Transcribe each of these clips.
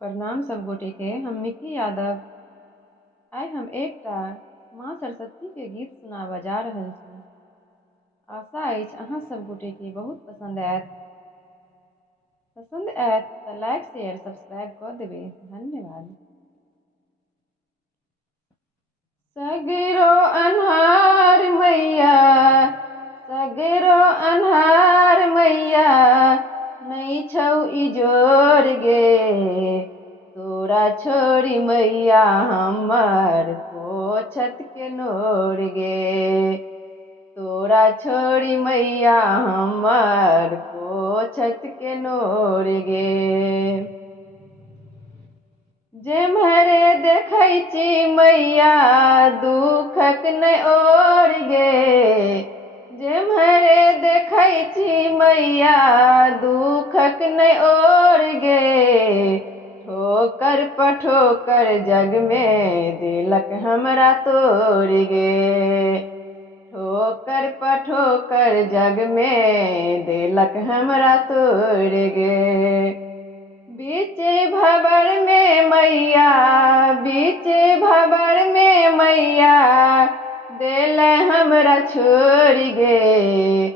प्रणाम सब गोटे के। हम निकी यादव। आइ हम एकटा माँ सरस्वती के गीत सुनाबऽ जा रहल छी। आशा अछि अहाँ सब गोटे के बहुत पसंद आयत। तऽ लाइक शेयर सब्सक्राइब कऽ देबै। धन्यवाद। सगरो अन्हार मैया, सगरो अन्हार मैया, नहीं छौ इजोर गे। तोरा छोड़ी मैया हमर पोछत के नोर गे। तोरा छोड़ी मैया हमर पोछत के नोर गे। जेम्हरे देखै छी मैया दुखक नहि ओर गे। जेम्हरे देखै छी मैया दुखक नहि ओर गे। ठोकर पठोकर जग में दिलक हमरा तोड़ गे। ठोकर पठोकर जग में दिलक हमरा तोड़ गे। बीचे भवर में मैया, बीचे भवर में मैया, देल हमरा छोड़ गे।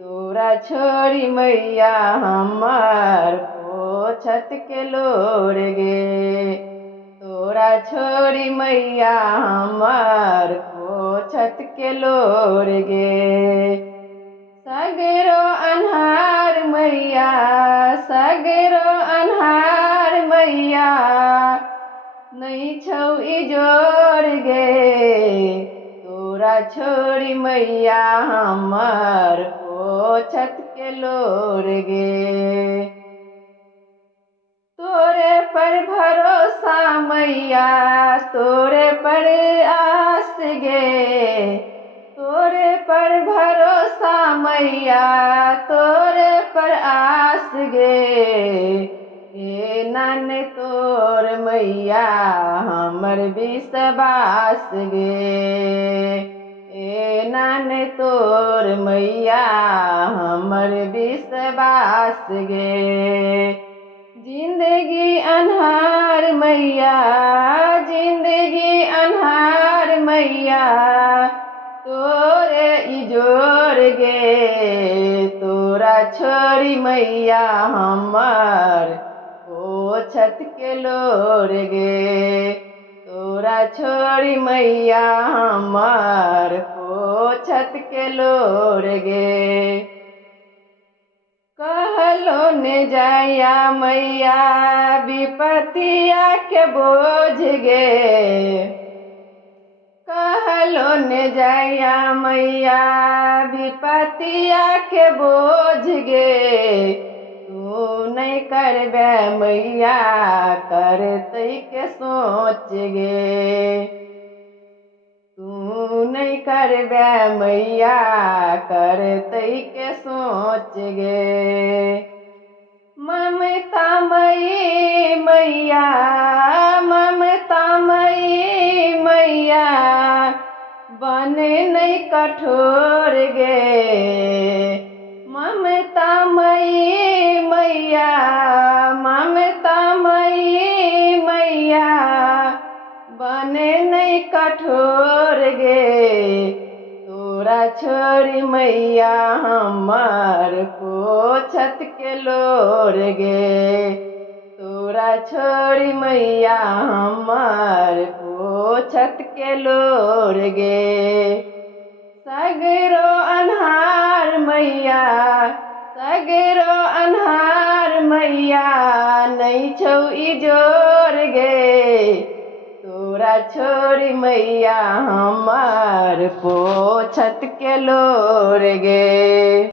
तोरा छोड़ी मैया हमर पोछत के लोर गे। तोरा छोड़ी मैया हमर पोछत के लोर गे। सगरो अन्हार मैया, सगरो अन्हार मैया, नहीं छौ इजोर गे। तोरा छोड़ी मैया हमर पोछत के लोर गे। तोरे पर भरोसा मैया, तोरे पर आस गे। तोरे पर भरोसा मैया, तोरे पर आस गे। नान तोर मैया हमर विश्वास गे। नान तोर मैया हमर विश्वास गे। जिंदगी अन्हार मैया, जिंदगी अन्हार मैया, तोरे इजोर गे। तोरा छोड़ी मैया हमर पोछत के लोर गे। तोरा छोड़ी मैया हमर पोछत के लोर गे। कहलो ने जाया मैया विपतिया के बोझ गे। कहलो ने जाया मैया विपतिया के बोझ गे। तू नहीं करबे मैया करतै के सोच गे। तू नहीं करबे मैया करतै के सोच गे। ममता मई मैया, ममता मई मैया, बने नहीं कठोर गे। ममता मई मैया, ममता मई मैया, बने नहीं कठोर गे। तोरा छोड़ी मैया हमर पोछत के लोर गे। तोरा छोड़ी मैया हमर पोछत के लोर गे। सगरो अन्हार मैया, सगरो अन्हार मैया, नहीं छौ इजोर गे। तोरा छोड़ी मैया हमर पोछत के लोर गे।